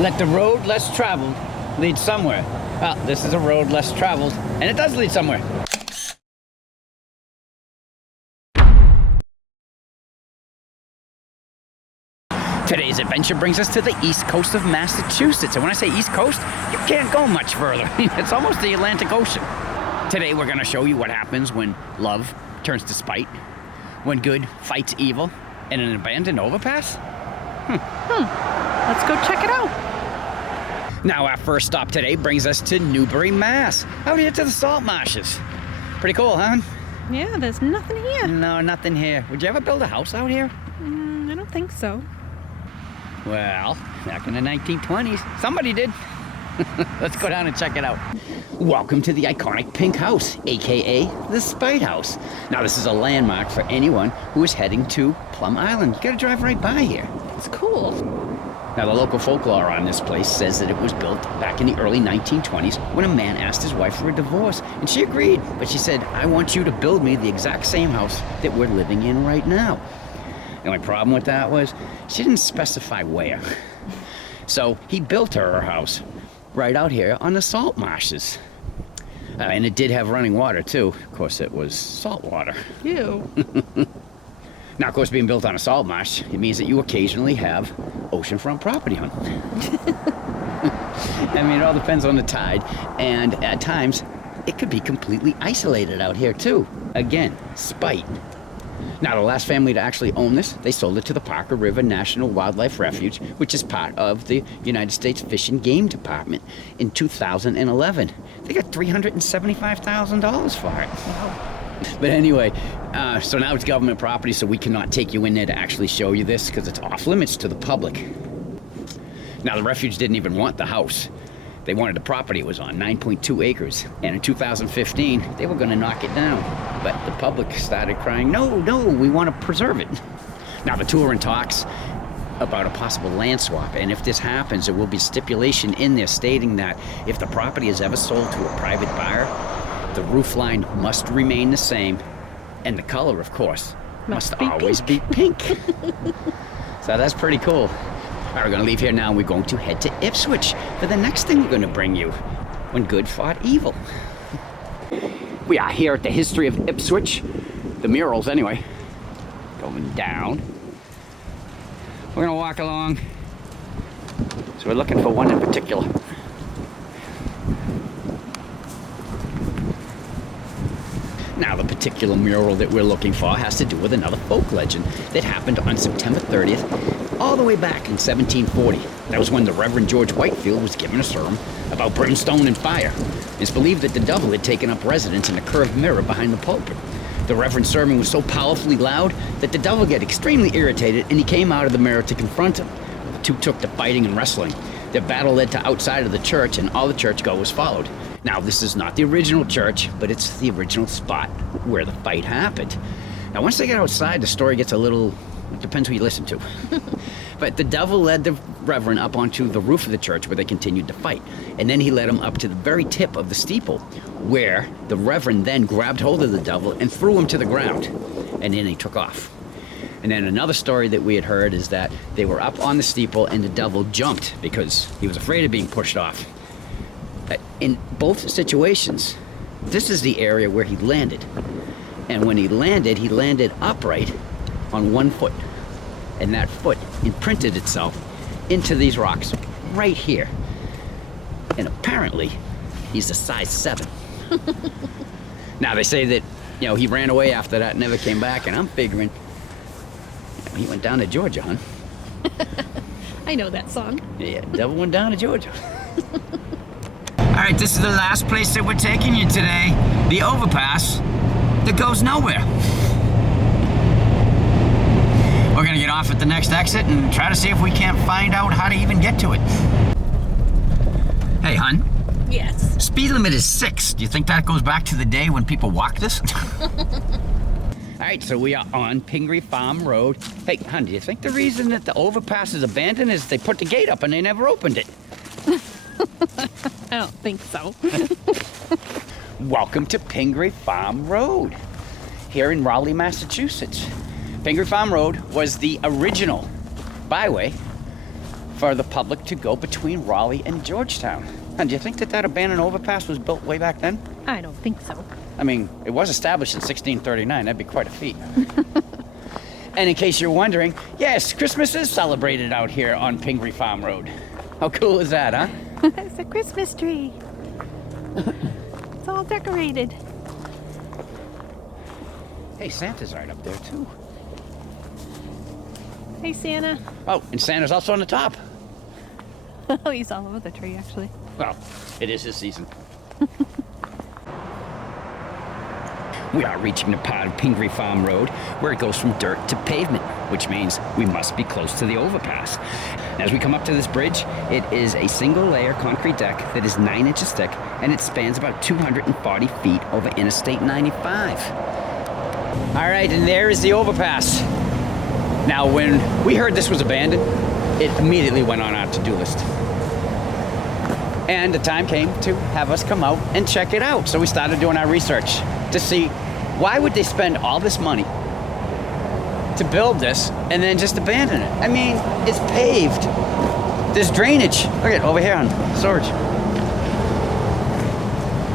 Let the road less traveled lead somewhere. Well, this is a road less traveled, and it does lead somewhere. Today's adventure brings us to the east coast of Massachusetts. And when I say east coast, you can't go much further. It's almost the Atlantic Ocean. Today we're going to show you what happens when love turns to spite, when good fights evil, in an abandoned overpass. Let's go check it out. Now our first stop today brings us to Newbury, Mass. Out here to the salt marshes. Pretty cool, huh? Yeah, there's nothing here. No, nothing here. Would you ever build a house out here? I don't think so. Well, back in the 1920s, somebody did. Let's go down and check it out. Welcome to the iconic Pink House, aka the Spite House. Now this is a landmark for anyone who is heading to Plum Island. You gotta drive right by here. It's cool. Now the local folklore on this place says that it was built back in the early 1920s when a man asked his wife for a divorce, and she agreed, but she said, I want you to build me the exact same house that we're living in right now. The only problem with that was she didn't specify where. So he built her house right out here on the salt marshes. And it did have running water too. Of course, it was salt water. Ew. Now, of course, being built on a salt marsh, it means that you occasionally have oceanfront property on. I mean, it all depends on the tide, and at times, it could be completely isolated out here too. Again, spite. Now, the last family to actually own this, they sold it to the Parker River National Wildlife Refuge, which is part of the United States Fish and Game Department, in 2011. They got $375,000 for it. Wow. But anyway, so now it's government property, so we cannot take you in there to actually show you this because it's off limits to the public. Now, the refuge didn't even want the house. They wanted the property it was on, 9.2 acres. And in 2015, they were going to knock it down. But the public started crying, no, we want to preserve it. Now, the two are in talks about a possible land swap. And if this happens, there will be stipulation in there stating that if the property is ever sold to a private buyer, the roof line must remain the same. And the color, of course, must always be pink. So that's pretty cool. All right, we're going to leave here now, and we're going to head to Ipswich for the next thing we're going to bring you, when good fought evil. We are here at the History of Ipswich, the murals anyway, going down. We're going to walk along, so we're looking for one in particular. Now, the particular mural that we're looking for has to do with another folk legend that happened on September 30th, all the way back in 1740. That was when the Reverend George Whitefield was given a sermon about brimstone and fire. It's believed that the devil had taken up residence in a curved mirror behind the pulpit. The Reverend's sermon was so powerfully loud that the devil got extremely irritated, and he came out of the mirror to confront him. The two took to fighting and wrestling. Their battle led to outside of the church, and all the churchgoers followed. Now, this is not the original church, but it's the original spot where the fight happened. Now, once they get outside, the story gets a little... It depends who you listen to. But the devil led the Reverend up onto the roof of the church where they continued to fight. And then he led him up to the very tip of the steeple, where the Reverend then grabbed hold of the devil and threw him to the ground. And then he took off. And then another story that we had heard is that they were up on the steeple and the devil jumped because he was afraid of being pushed off. In both situations, this is the area where he landed. And when he landed upright on one foot. And that foot imprinted itself into these rocks right here. And apparently, he's a size 7. Now, they say that, he ran away after that, never came back, and I'm figuring, he went down to Georgia, huh? I know that song. Yeah, devil went down to Georgia. All right, this is the last place that we're taking you today. The overpass that goes nowhere. We're gonna get off at the next exit and try to see if we can't find out how to even get to it. Hey, hun. Yes. Speed limit is 6. Do you think that goes back to the day when people walked this? All right, so we are on Pingree Farm Road. Hey, hun, do you think the reason that the overpass is abandoned is they put the gate up and they never opened it? I don't think so. Welcome to Pingree Farm Road, here in Rowley, Massachusetts. Pingree Farm Road was the original byway for the public to go between Rowley and Georgetown. And do you think that abandoned overpass was built way back then? I don't think so. I mean, it was established in 1639. That'd be quite a feat. And in case you're wondering, yes, Christmas is celebrated out here on Pingree Farm Road. How cool is that, huh? It's a Christmas tree. It's all decorated. Hey, Santa's right up there, too. Hey, Santa. Oh, and Santa's also on the top. Oh, he's all over the tree, actually. Well, it is his season. We are reaching the part of Pingree Farm Road where it goes from dirt to pavement, which means we must be close to the overpass. As we come up to this bridge, it is a single-layer concrete deck that is 9 inches thick, and it spans about 240 feet over Interstate 95. All right, and there is the overpass. Now, when we heard this was abandoned, it immediately went on our to-do list. And the time came to have us come out and check it out. So we started doing our research to see why would they spend all this money to build this and then just abandon it. I mean, it's paved. There's drainage. Look at over here on storage.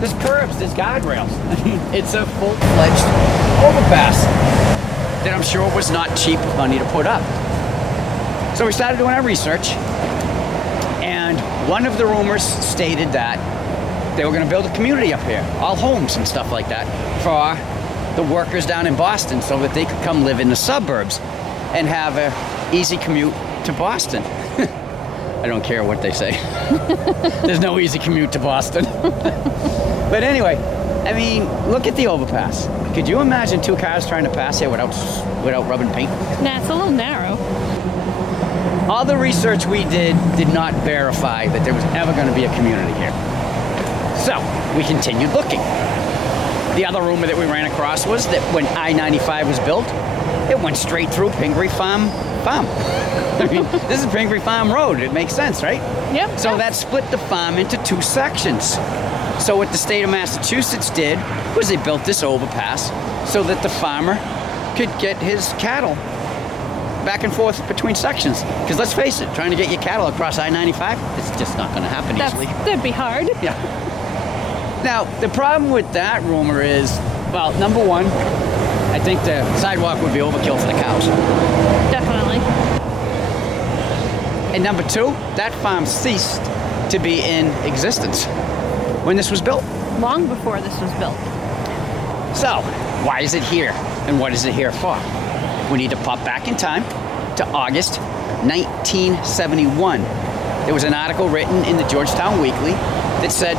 There's curbs, there's guardrails. I mean, it's a full-fledged overpass that I'm sure was not cheap money to put up. So we started doing our research, and one of the rumors stated that they were going to build a community up here, all homes and stuff like that, for the workers down in Boston so that they could come live in the suburbs and have an easy commute to Boston. I don't care what they say. There's no easy commute to Boston. But anyway, I mean, look at the overpass. Could you imagine 2 cars trying to pass here without rubbing paint? Nah, it's a little narrow. All the research we did not verify that there was ever going to be a community here. So, we continued looking. The other rumor that we ran across was that when I-95 was built, it went straight through Pingree Farm. I mean, this is Pingree Farm Road. It makes sense, right? Yep. So that split the farm into 2 sections. So what the state of Massachusetts did was they built this overpass so that the farmer could get his cattle back and forth between sections. Because let's face it, trying to get your cattle across I-95, it's just not going to happen easily. That'd be hard. Yeah. Now, the problem with that rumor is, well, number one, I think the sidewalk would be overkill for the cows. Definitely. And number 2, that farm ceased to be in existence when this was built. Long before this was built. So, why is it here? And what is it here for? We need to pop back in time to August 1971. There was an article written in the Georgetown Weekly that said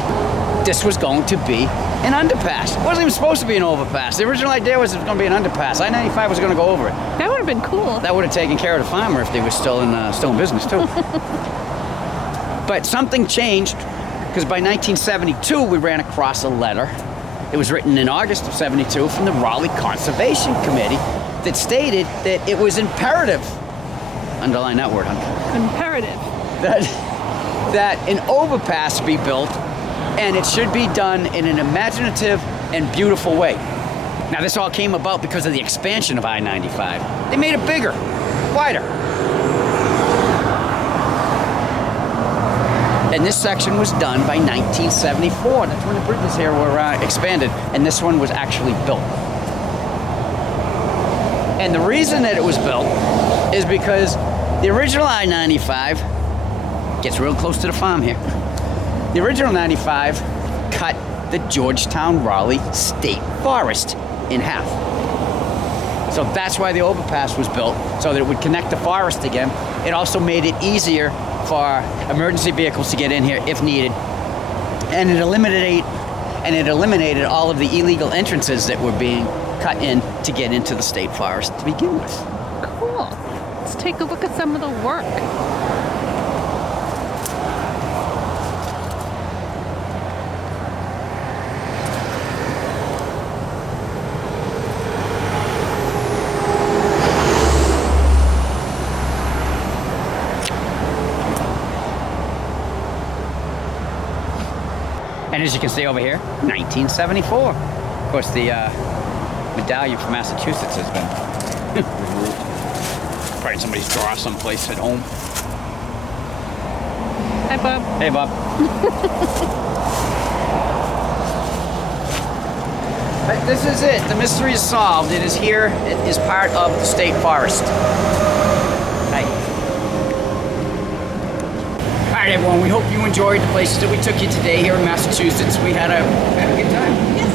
this was going to be an underpass. It wasn't even supposed to be an overpass. The original idea was it was going to be an underpass. I-95 was going to go over it. That would have been cool. That would have taken care of the farmer if they were still in business, too. But something changed, because by 1972, we ran across a letter. It was written in August of 72 from the Rowley Conservation Committee that stated that it was imperative, underline that word, huh? Imperative. that an overpass be built, and it should be done in an imaginative and beautiful way. Now, this all came about because of the expansion of I-95. They made it bigger, wider. And this section was done by 1974. That's when the bridges here were expanded, and this one was actually built. And the reason that it was built is because the original I-95 gets real close to the farm here. The original 95 cut the Georgetown-Rowley State Forest in half. So that's why the overpass was built, so that it would connect the forest again. It also made it easier for emergency vehicles to get in here if needed. And it eliminated all of the illegal entrances that were being cut in to get into the state forest to begin with. Cool. Let's take a look at some of the work. And as you can see over here, 1974. Of course, the medallion from Massachusetts has been removed. Probably somebody's drawer someplace at home. Hi, Bob. Hey, Bob. But this is it. The mystery is solved. It is here. It is part of the state forest. Hi. All right, everyone. We hope you enjoyed the places that we took you today here in Massachusetts. We had a good time. Yes.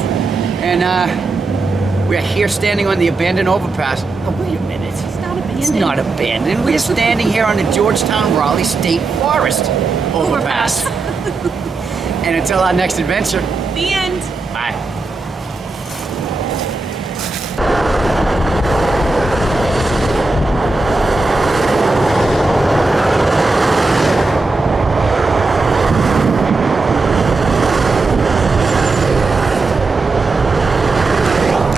And we are here standing on the abandoned overpass. Oh, wait a minute. It's not abandoned. It's not abandoned. We're standing here on the Georgetown Rowley State Forest Overpass. And until our next adventure,